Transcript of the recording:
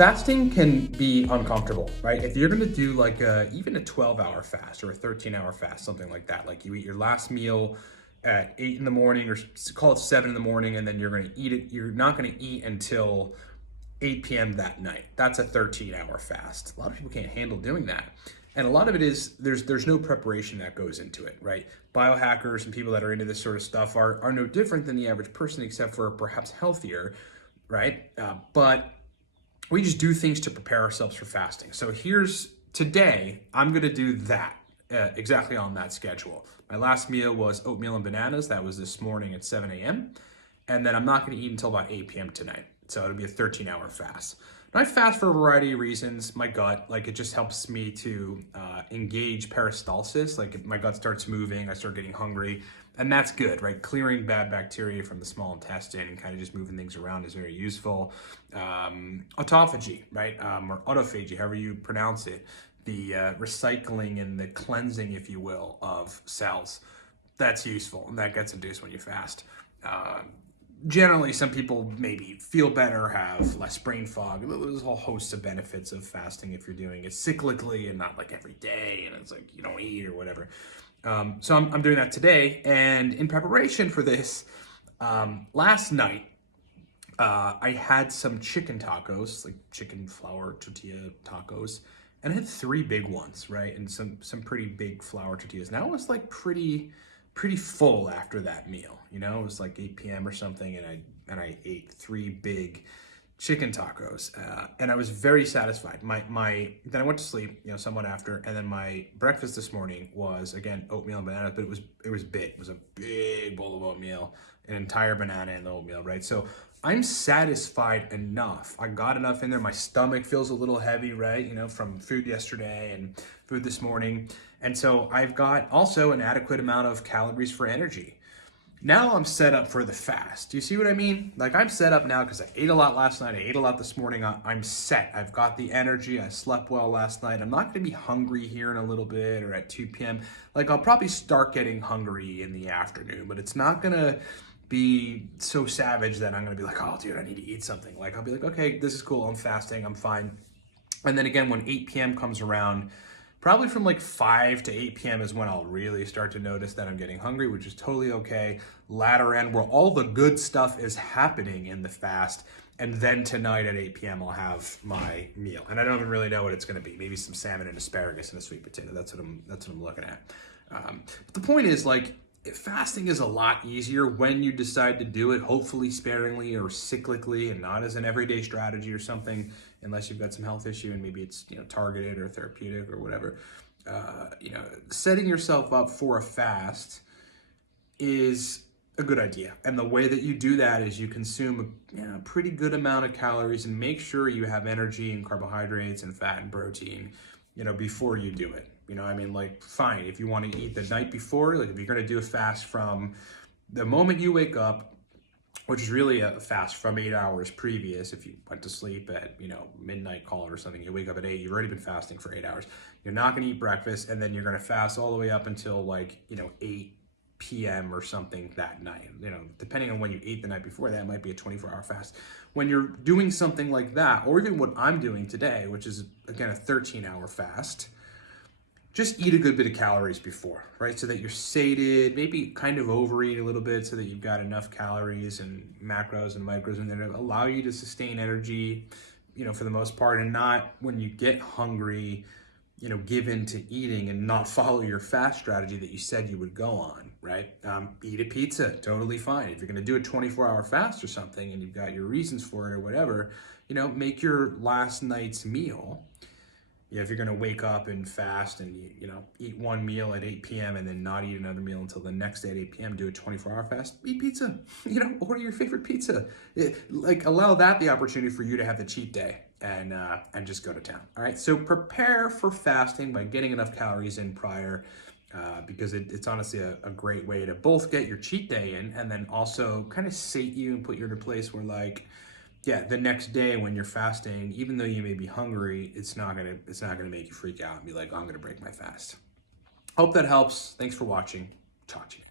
Fasting can be uncomfortable, right? If you're gonna do like even a 12-hour fast or a 13-hour fast, something like that, like you eat your last meal at 8 in the morning or call it 7 in the morning, and then you're gonna eat it, you're not gonna eat until 8 p.m. that night. That's a 13-hour fast. A lot of people can't handle doing that. And a lot of it is there's no preparation that goes into it, right? Biohackers and people that are into this sort of stuff are no different than the average person, except for perhaps healthier, right? But we just do things to prepare ourselves for fasting. So today, I'm gonna do that exactly on that schedule. My last meal was oatmeal and bananas. That was this morning at 7 a.m. And then I'm not gonna eat until about 8 p.m. tonight. So it'll be a 13-hour fast. Now I fast for a variety of reasons. My gut, like it just helps me to engage peristalsis. Like if my gut starts moving, I start getting hungry. And that's good, right? Clearing bad bacteria from the small intestine and kind of just moving things around is very useful. Autophagy, right? Or autophagy, however you pronounce it. The recycling and the cleansing, if you will, of cells. That's useful, and that gets induced when you fast. Generally, some people maybe feel better, have less brain fog. There's a whole host of benefits of fasting if you're doing it cyclically and not like every day, and it's like you don't eat or whatever. So I'm doing that today, and in preparation for this, last night, I had some chicken tacos, like chicken flour tortilla tacos, and I had 3 big ones, right? And some pretty big flour tortillas. Now it was like pretty full after that meal, you know? It was like 8 p.m. or something, and I ate 3 big chicken tacos, and I was very satisfied. Then I went to sleep, somewhat after, and then my breakfast this morning was again oatmeal and bananas, but it was big. It was a big bowl of oatmeal, an entire banana and the oatmeal, right? So I'm satisfied enough. I got enough in there. My stomach feels a little heavy, right? From food yesterday and food this morning, and so I've got also an adequate amount of calories for energy. Now I'm set up for the fast. Do you see what I mean? Like I'm set up now because I ate a lot last night. I ate a lot this morning. I'm set. I've got the energy. I slept well last night. I'm not going to be hungry here in a little bit or at 2 p.m. Like I'll probably start getting hungry in the afternoon, but it's not going to be so savage that I'm going to be like, oh, dude, I need to eat something. Like I'll be like, okay, this is cool. I'm fasting. I'm fine. And then again, when 8 p.m. comes around, probably from like 5 to 8 p.m. is when I'll really start to notice that I'm getting hungry, which is totally okay. Latter end, where all the good stuff is happening in the fast. And then tonight at 8 p.m. I'll have my meal. And I don't even really know what it's gonna be. Maybe some salmon and asparagus and a sweet potato. That's what I'm looking at. But the point is, like, fasting is a lot easier when you decide to do it, hopefully sparingly or cyclically and not as an everyday strategy or something, unless you've got some health issue and maybe it's targeted or therapeutic or whatever. Setting yourself up for a fast is a good idea. And the way that you do that is you consume a pretty good amount of calories and make sure you have energy and carbohydrates and fat and protein, before you do it. Like, fine, if you want to eat the night before, like if you're going to do a fast from the moment you wake up, which is really a fast from 8 hours previous. If you went to sleep at, midnight call it or something, you wake up at 8, you've already been fasting for 8 hours. You're not going to eat breakfast, and then you're going to fast all the way up until 8 p.m. or something that night. Depending on when you ate the night before, that might be a 24-hour fast. When you're doing something like that, or even what I'm doing today, which is, again, a 13-hour fast, just eat a good bit of calories before, right? So that you're sated, maybe kind of overeat a little bit so that you've got enough calories and macros and micros in there to allow you to sustain energy, for the most part, and not when you get hungry, give in to eating and not follow your fast strategy that you said you would go on, right? Eat a pizza, totally fine. If you're gonna do a 24-hour fast or something and you've got your reasons for it or whatever, make your last night's meal. If you're gonna wake up and fast and eat one meal at 8 p.m. and then not eat another meal until the next day at 8 p.m., do a 24-hour fast, eat pizza, order your favorite pizza. Allow that the opportunity for you to have the cheat day and just go to town, all right? So prepare for fasting by getting enough calories in prior, because it's honestly a great way to both get your cheat day in and then also kind of sate you and put you in a place where the next day when you're fasting, even though you may be hungry, it's not gonna make you freak out and be like, oh, I'm gonna break my fast. Hope that helps. Thanks for watching. Talk to you.